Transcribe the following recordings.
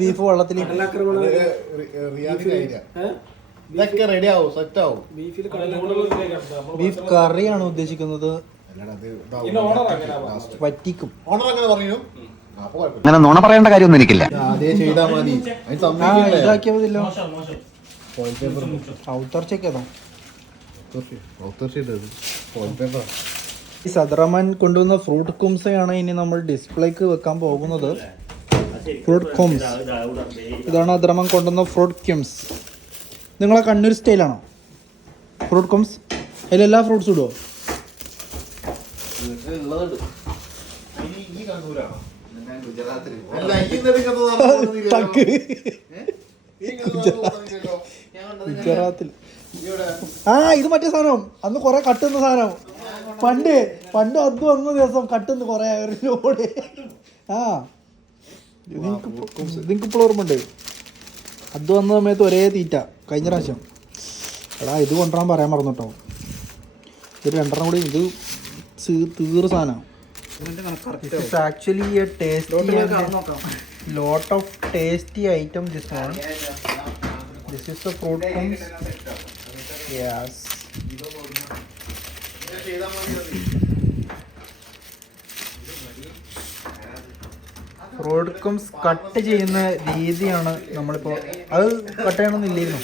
Beef വെള്ളത്തിൽ beef കറിയാണ് ഉദ്ദേശിക്കുന്നത്. വറ്റിക്കും. അങ്ങനെ നുണ പറയേണ്ട കാര്യമൊന്നും എനിക്കില്ല. ഇതാക്കിയാ മതിയല്ലോ. ഔത്തർച്ചയ്ക്കതോ സദറമാൻ കൊണ്ടുവന്ന ഫ്രൂട്ട് കുംസയാണ് ഇനി നമ്മൾ ഡിസ്പ്ലേക്ക് വെക്കാൻ പോകുന്നത്. ഫ്രൂട്ട് കുംസ് ഇതാണ് അദ്രമാൻ കൊണ്ടുവന്ന ഫ്രൂട്ട് ക്യൂംസ്. നിങ്ങളെ കണ്ണൂർ സ്റ്റൈലാണോ ഫ്രൂട്ട് കുംസ്? അതിലെല്ലാ ഫ്രൂട്ട്സും ഇടുമോ? ഗുജറാത്തിൽ ഇത് മറ്റേ സാധനം അന്ന് കൊറേ കട്ടുന്ന സാധനം. പണ്ട് അത് വന്ന ദിവസം കട്ടുന്ന കൊറേ ലോഡ്. ഇതിപ്പോൾ ഓർമ്മയുണ്ട്. അത് വന്ന സമയത്ത് ഒരേ തീറ്റ. കഴിഞ്ഞ പ്രാവശ്യം എടാ ഇത് കൊണ്ടുവരാൻ പറയാൻ മറന്നു കേട്ടോ. ഇത് രണ്ടെണ്ണം കൂടി ഇത് തീർ സാധനം. It's actually a tasty lot of tasty item. This one. This is the fruit cones. Yes. Fruit cones cut ചെയ്യുന്ന രീതിയാണ് നമ്മളിപ്പോൾ. അത് കട്ട് ചെയ്യണമെന്നില്ലായിരുന്നു.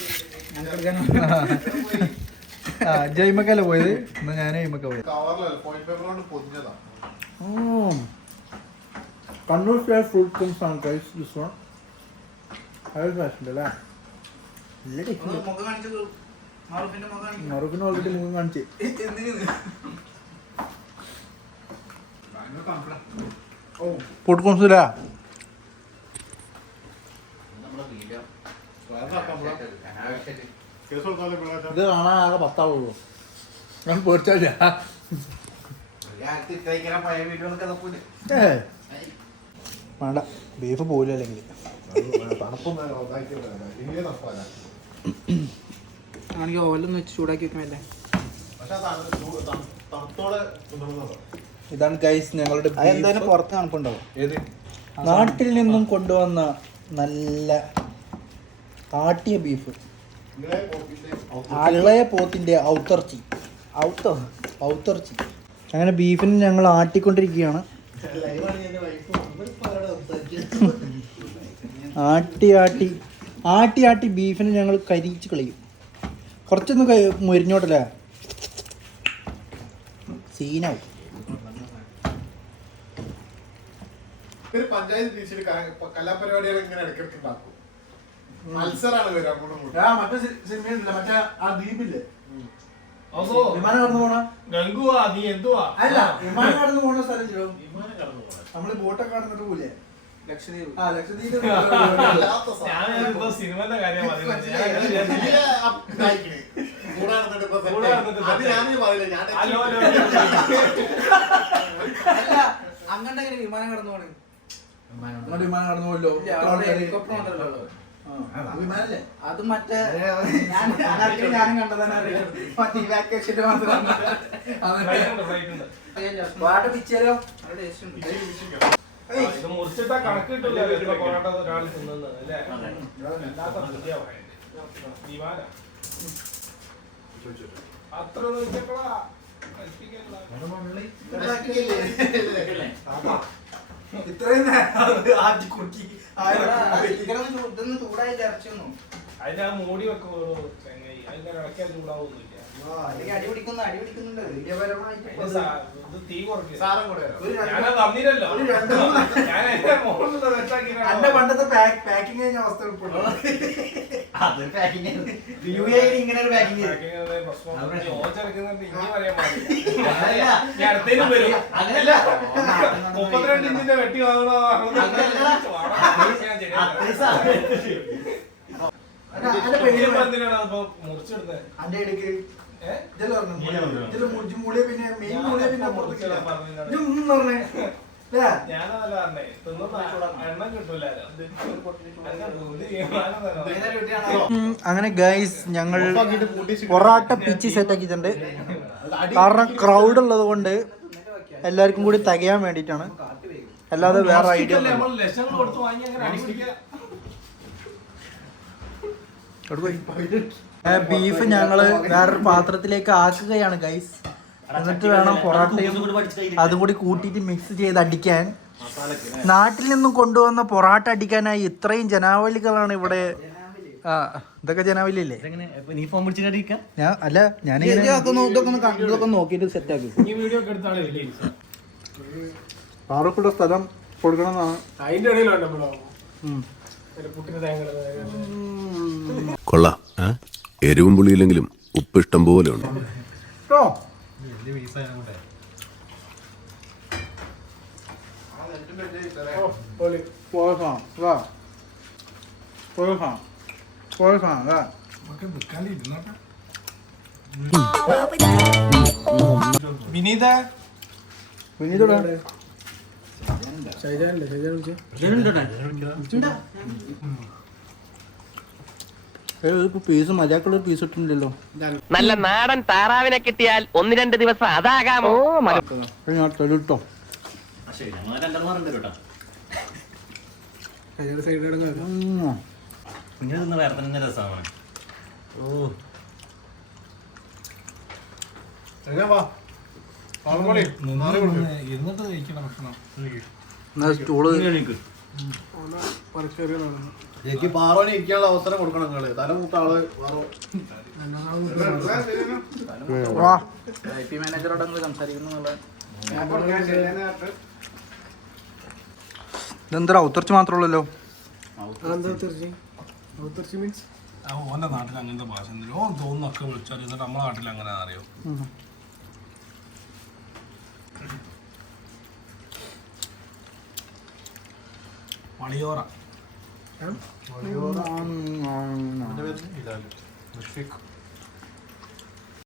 ജൈമക്കല്ല പോയത്. എന്നാ ഞാൻ ജൈമക്ക പോയത്. കണ്ണൂർ സ്റ്റൈൽ ഫ്രൂട്ട് കുംസ് ആണ് ഗൈസ്. ദിസ് വൺ അല്ലേ? മറുപിന് ഓൾറെഡി മുഖം കാണിച്ച്. ഫ്രൂട്ട് കുംസ് ഇല്ല. ഇത് കാണാൻ ആകെ 10 ആളുള്ളൂ. ഞാൻ പേടിച്ചില്ല. വേണ്ട ബീഫ് പോലും അല്ലെങ്കിൽ ആണെങ്കിൽ ഓവലൊന്ന് വെച്ച് ചൂടാക്കി വെക്കണല്ലേ. ഇതാണ് ഗൈസ് ഞങ്ങളുടെ എന്തായാലും പുറത്ത് തണുപ്പുണ്ടാവും. നാട്ടിൽ നിന്നും കൊണ്ടുവന്ന നല്ല ആട്ടിയ ബീഫ്. ഇളയ പോത്തിന്റെ ഔത്തർച്ചി. അങ്ങനെ ബീഫിന് ഞങ്ങൾ ആട്ടിക്കൊണ്ടിരിക്കുകയാണ്. ആട്ടി ബീഫിനെ ഞങ്ങൾ കരിച്ച് കളയും. കുറച്ചൊന്ന് മുരിഞ്ഞോട്ടല്ലേ സീനാവും. കലാപരിപാടികൾ ഇങ്ങനെ ഇടയ്ക്കിടയ്ക്ക് ഉണ്ടാക്കും. മത്സരമാണ് മറ്റേ സിനിമയില്ല, മറ്റേ ആ ദ്വീപില്ലേ വിമാനം കടന്നു പോണ അല്ല വിമാനം കടന്നു പോണ സ്ഥലം ചെയ്യും. നമ്മള് ബോട്ടൊക്കെ കടന്നിട്ട് പോലെ ലക്ഷദ്വീപ്. ലക്ഷദ്വീപ് സിനിമന്റെ കാര്യം അങ്ങനെ വിമാനം കടന്നു പോണേ. വിമാനം കടന്നു പോലോ അത് മറ്റേ ഞാനും കണ്ടതാണ്. മുറിച്ചിട്ടാ കണക്ക് കിട്ടില്ല. പൊറോട്ട ഒരാൾ തിന്നുന്നത് അല്ലേ? അത്ര ഇത്രയും ആറ്റി കുറുക്കി ഇതൊന്നും ചൂടായി ചർച്ചയൊന്നും അതിന് മൂടി വെക്കുള്ളൂ ചെങ്ങൈ. അതിന്റെ ഇടയ്ക്കാൻ ചൂടാവൊന്നുമില്ല. അടി പിടിക്കുന്നുണ്ട്. തീ കുറയ്ക്കും. ഞാനത് തന്നില്ലല്ലോ. ഞാൻ എന്റെ മോളിൽ എന്റെ പണ്ടത്തെ പാക്കിംഗ് കഴിഞ്ഞ അവസ്ഥ ഇങ്ങനെ ഒരു പാക്കിംഗ് ഓച്ചെടുക്കുന്നുണ്ട്. ഇനി പറയാൻ പാടില്ല. ഞാൻ അടുത്തേനും വരും. 32 ഇഞ്ചിന്റെ വെട്ടി വാങ്ങണോ? എന്തിനാണ് അപ്പൊ മുറിച്ചെടുത്തത്? ഞാനതല്ല പറഞ്ഞേ. എണ്ണം കിട്ടൂല. അങ്ങനെ ഗൈസ് ഞങ്ങൾ പൊറാട്ട പിച്ചി സെറ്റ് ആക്കിയിട്ടുണ്ട്. കാരണം ക്രൗഡ് ഉള്ളത് കൊണ്ട് എല്ലാവർക്കും കൂടി തികയാൻ വേണ്ടിയിട്ടാണ്. അല്ലാതെ വേറെ ഐഡിയ നമ്മൾ ലക്ഷങ്ങൾ കൊടുത്ത് വാങ്ങി അങ്ങനെ അടി പിടിക്കുക. ബീഫ് ഞങ്ങള് വേറൊരു പാത്രത്തിലേക്ക് ആക്കുകയാണ് ഗൈസ്. എന്നിട്ട് വേണം പൊറോട്ടയും അതും കൂടി കൂട്ടിയിട്ട് മിക്സ് ചെയ്ത് അടിക്കാൻ. നാട്ടിൽ നിന്നും കൊണ്ടുവന്ന പൊറോട്ട അടിക്കാനായി ഇത്രയും ജനാവലികളാണ് ഇവിടെ. ആ ഇതൊക്കെ ജനാവലിയല്ലേ? ഞാൻ അല്ല ഞാനിങ്ങനെ ഇതൊക്കെ നോക്കിയിട്ട് സെറ്റ് ആക്കി. ഈ വീഡിയോ ഒക്കെ എടുത്താണ് വലിയ പാറക്കുള്ള സ്ഥലം കൊടുക്കണം എന്നാണ്. അതിന്റെ ഇടയിലുണ്ട് നമ്മളോ പുട്ടിന് തേങ്ങ. കൊള്ളാം. എരിവും പുളിയില്ലെങ്കിലും ഉപ്പ് ഇഷ്ടം പോലെ ഉണ്ട്. വിനീത പീസ് മര്യാദക്കുള്ള പീസ് ഇട്ടില്ലല്ലോ. നല്ല നാടൻ താറാവിനെ കിട്ടിയാൽ 1-2 ദിവസം അതാകാമോ? ഞാൻ തരുട്ടോ. ഇരുന്നിട്ട് കഴിക്കണ ഭക്ഷണം. സ്റ്റൂള് എനിക്ക് പാറോന് ഇരിക്കാനുള്ള അവസരം കൊടുക്കണം നിങ്ങള്. തലമൂത്ത ആള് മാനേജറോട് സംസാരിക്കുന്നു. ഇതെന്താ ഔത്തർച്ച് മാത്രമല്ലല്ലോ. ഓന്റെ നാട്ടിൽ അങ്ങനത്തെ ഭാഷ എന്തെങ്കിലും ഓൻ തോന്നുന്നൊക്കെ വിളിച്ചാൽ നമ്മളെ നാട്ടിൽ അങ്ങനെ അറിയോ? വളിയോറ